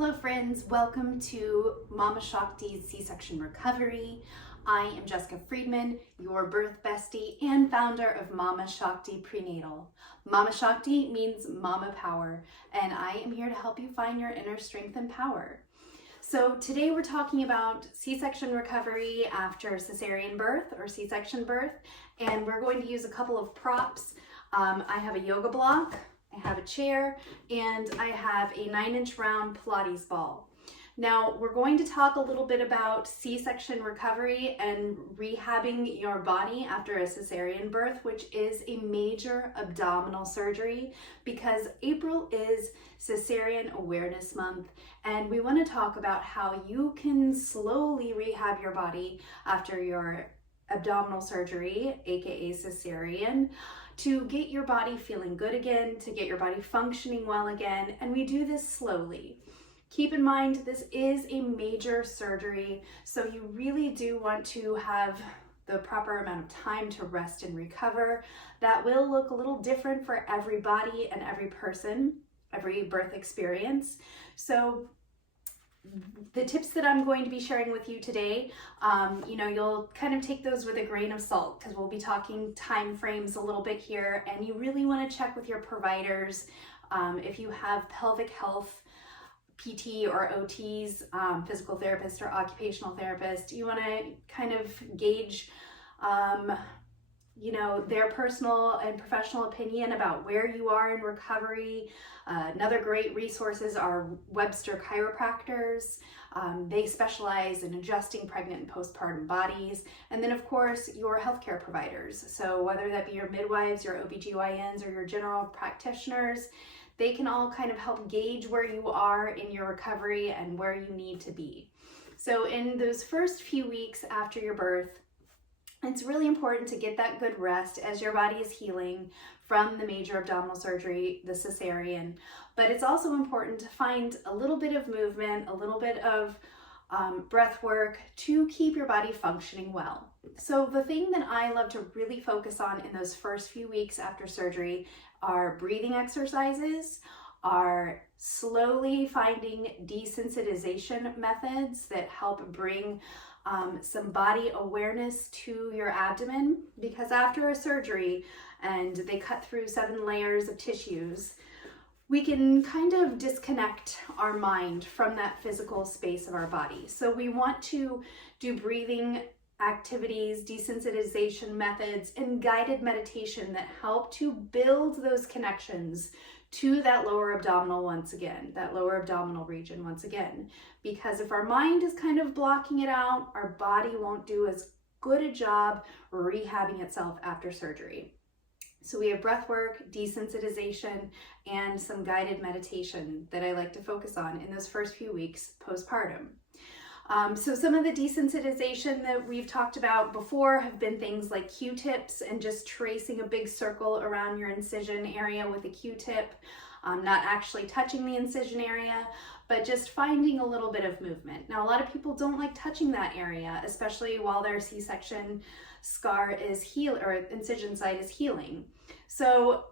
Hello friends, welcome to MamaShakti's C-section recovery. I am Jessica Friedman, your birth bestie and founder of MamaShakti Prenatal. MamaShakti means mama power, and I am here to help you find your inner strength and power. So today we're talking about C-section recovery after cesarean birth or C-section birth, and we're going to use a couple of props. I have a yoga block, I have a chair, and I have a 9-inch round Pilates ball. Now we're going to talk a little bit about C-section recovery and rehabbing your body after a cesarean birth, which is a major abdominal surgery because April is Cesarean Awareness Month, and we want to talk about how you can slowly rehab your body after your abdominal surgery, aka cesarean, to get your body feeling good again, to get your body functioning well again, and we do this slowly. Keep in mind, this is a major surgery, so you really do want to have the proper amount of time to rest and recover. That will look a little different for every body and every person, every birth experience. So the tips that I'm going to be sharing with you today, you'll kind of take those with a grain of salt because we'll be talking time frames a little bit here, and you really want to check with your providers. If you have pelvic health PT or OTs, physical therapist or occupational therapist, you want to kind of gauge their personal and professional opinion about where you are in recovery. Another great resources are Webster chiropractors. They specialize in adjusting pregnant and postpartum bodies. And then of course, your healthcare providers. So whether that be your midwives, your OBGYNs, or your general practitioners, they can all kind of help gauge where you are in your recovery and where you need to be. So in those first few weeks after your birth, it's really important to get that good rest as your body is healing from the major abdominal surgery, the cesarean. But it's also important to find a little bit of movement, a little bit of breath work to keep your body functioning well. So the thing that I love to really focus on in those first few weeks after surgery are breathing exercises, are slowly finding desensitization methods that help bring some body awareness to your abdomen, because after a surgery and they cut through 7 layers of tissues, we can kind of disconnect our mind from that physical space of our body. So we want to do breathing activities, desensitization methods, and guided meditation that help to build those connections to that lower abdominal once again, that lower abdominal region once again. Because if our mind is kind of blocking it out, our body won't do as good a job rehabbing itself after surgery. So we have breath work, desensitization, and some guided meditation that I like to focus on in those first few weeks postpartum. So some of the desensitization that we've talked about before have been things like Q-tips and just tracing a big circle around your incision area with a Q-tip, not actually touching the incision area, but just finding a little bit of movement. Now, a lot of people don't like touching that area, especially while their C-section scar is or incision site is healing. So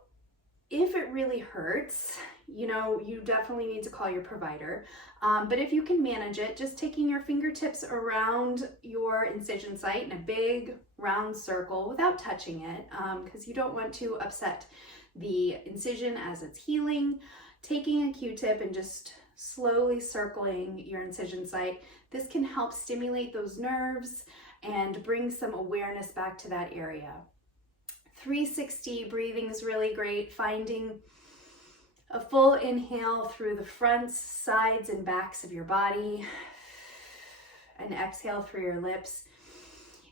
if it really hurts, you definitely need to call your provider. But if you can manage it, just taking your fingertips around your incision site in a big round circle without touching it, because you don't want to upset the incision as it's healing. Taking a Q-tip and just slowly circling your incision site, this can help stimulate those nerves and bring some awareness back to that area. 360 breathing is really great, finding a full inhale through the fronts, sides, and backs of your body, and exhale through your lips.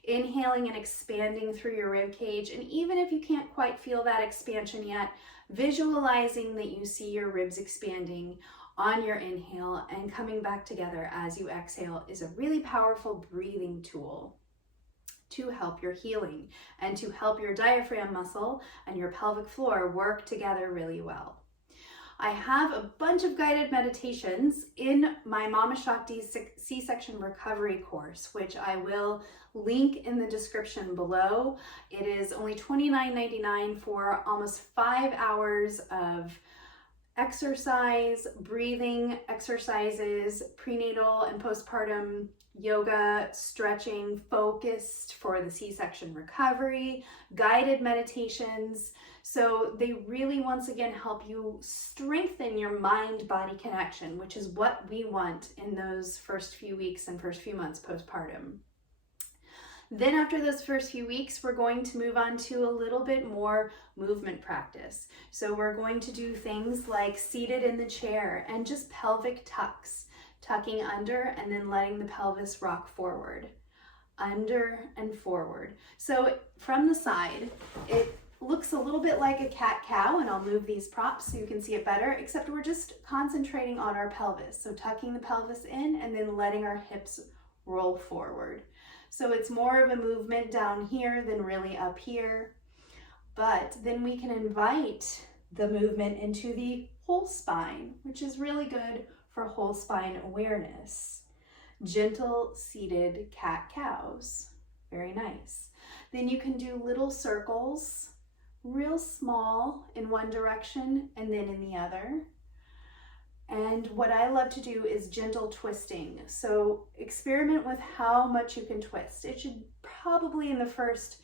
Inhaling and expanding through your rib cage, and even if you can't quite feel that expansion yet, visualizing that you see your ribs expanding on your inhale and coming back together as you exhale is a really powerful breathing tool to help your healing and to help your diaphragm muscle and your pelvic floor work together really well. I have a bunch of guided meditations in my MamaShakti C-section recovery course, which I will link in the description below. It is only $29.99 for almost 5 hours of exercise, breathing exercises, prenatal and postpartum yoga, stretching focused for the C-section recovery, guided meditations. So they really, once again, help you strengthen your mind-body connection, which is what we want in those first few weeks and first few months postpartum. Then after those first few weeks, we're going to move on to a little bit more movement practice. So we're going to do things like seated in the chair and just pelvic tucks, tucking under and then letting the pelvis rock forward, under and forward. So from the side, it looks a little bit like a cat-cow, and I'll move these props so you can see it better, except we're just concentrating on our pelvis. So tucking the pelvis in and then letting our hips roll forward. So it's more of a movement down here than really up here. But then we can invite the movement into the whole spine, which is really good for whole spine awareness. Gentle seated cat-cows. Very nice. Then you can do little circles, real small in one direction and then in the other. And what I love to do is gentle twisting. So experiment with how much you can twist. It should probably in the first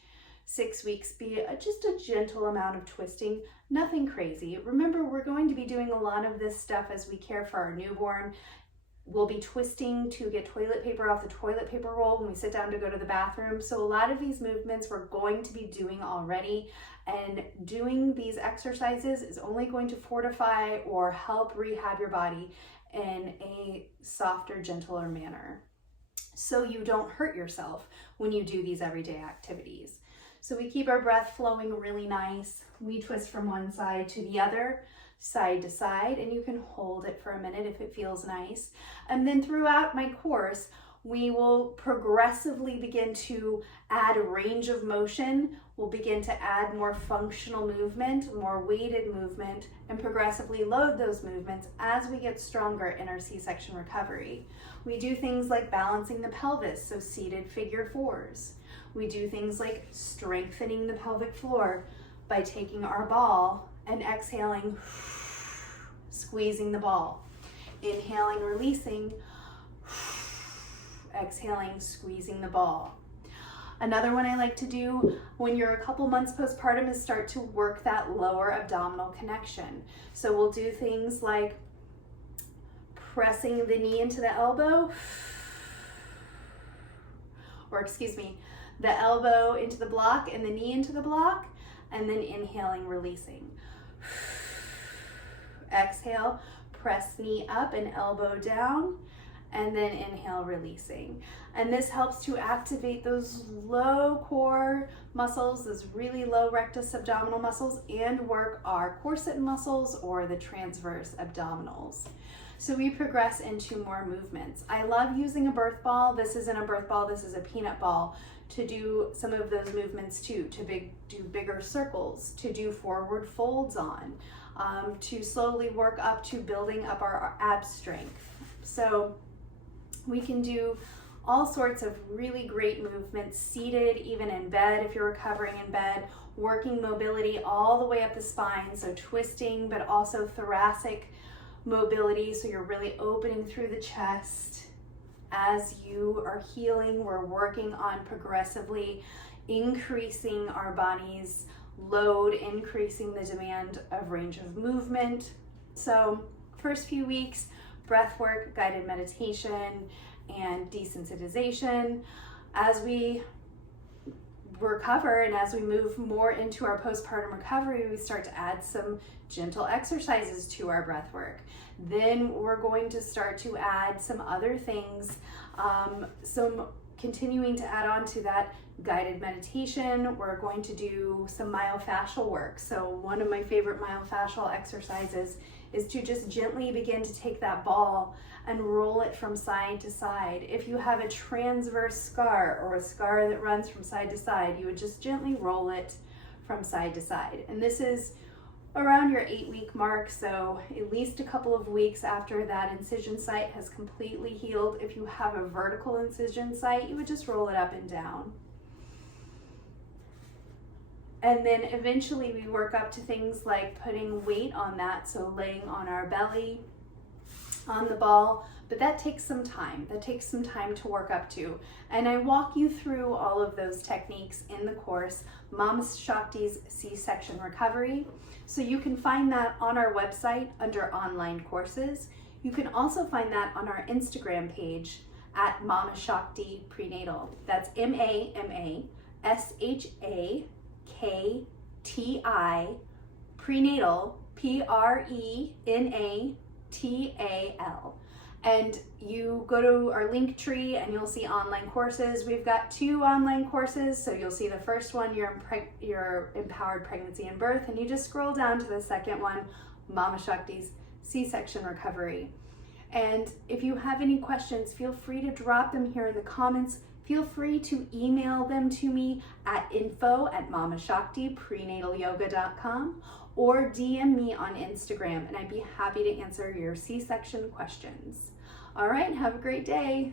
6 weeks be just a gentle amount of twisting, nothing crazy. Remember, we're going to be doing a lot of this stuff as we care for our newborn. We'll be twisting to get toilet paper off the toilet paper roll when we sit down to go to the bathroom. So a lot of these movements we're going to be doing already, and doing these exercises is only going to fortify or help rehab your body in a softer, gentler manner, so you don't hurt yourself when you do these everyday activities. So we keep our breath flowing really nice. We twist from one side to the other, side to side, and you can hold it for a minute if it feels nice. And then throughout my course, we will progressively begin to add a range of motion. We'll begin to add more functional movement, more weighted movement, and progressively load those movements as we get stronger in our C-section recovery. We do things like balancing the pelvis, so seated figure fours. We do things like strengthening the pelvic floor by taking our ball and exhaling, squeezing the ball. Inhaling, releasing, exhaling, squeezing the ball. Another one I like to do when you're a couple months postpartum is start to work that lower abdominal connection. So we'll do things like pressing the knee into the elbow, or the elbow into the block and the knee into the block, and then inhaling, releasing. Exhale, press knee up and elbow down, and then inhale, releasing. And this helps to activate those low core muscles, those really low rectus abdominal muscles, and work our corset muscles or the transverse abdominals. So we progress into more movements. I love using a birth ball. This isn't a birth ball, this is a peanut ball, to do some of those movements too, to do bigger circles, to do forward folds on, to slowly work up to building up our ab strength. So we can do all sorts of really great movements, seated, even in bed if you're recovering in bed, working mobility all the way up the spine, so twisting, but also thoracic mobility, so you're really opening through the chest. As you are healing, we're working on progressively increasing our body's load, increasing the demand of range of movement. So first few weeks, breath work, guided meditation, and desensitization. As we recover and as we move more into our postpartum recovery, we start to add some gentle exercises to our breath work. Then we're going to start to add some other things, some continuing to add on to that guided meditation. We're going to do some myofascial work. So one of my favorite myofascial exercises is to just gently begin to take that ball and roll it from side to side. If you have a transverse scar or a scar that runs from side to side, you would just gently roll it from side to side. And this is around your 8-week mark, so at least a couple of weeks after that incision site has completely healed. If you have a vertical incision site, you would just roll it up and down. And then eventually we work up to things like putting weight on that, so laying on our belly on the ball, but that takes some time. That takes some time to work up to. And I walk you through all of those techniques in the course, MamaShakti's C-Section Recovery. So you can find that on our website under online courses. You can also find that on our Instagram page at MamaShakti Prenatal. That's MamaShakti Prenatal, Prenatal. And you go to our link tree and you'll see online courses. We've got 2 online courses. So you'll see the first one, your Empowered Pregnancy and Birth, and you just scroll down to the second one, MamaShakti's C-Section Recovery. And if you have any questions, feel free to drop them here in the comments. Feel free to email them to me at info@mamashaktiprenatalyoga.com or DM me on Instagram, and I'd be happy to answer your C-section questions. All right, have a great day.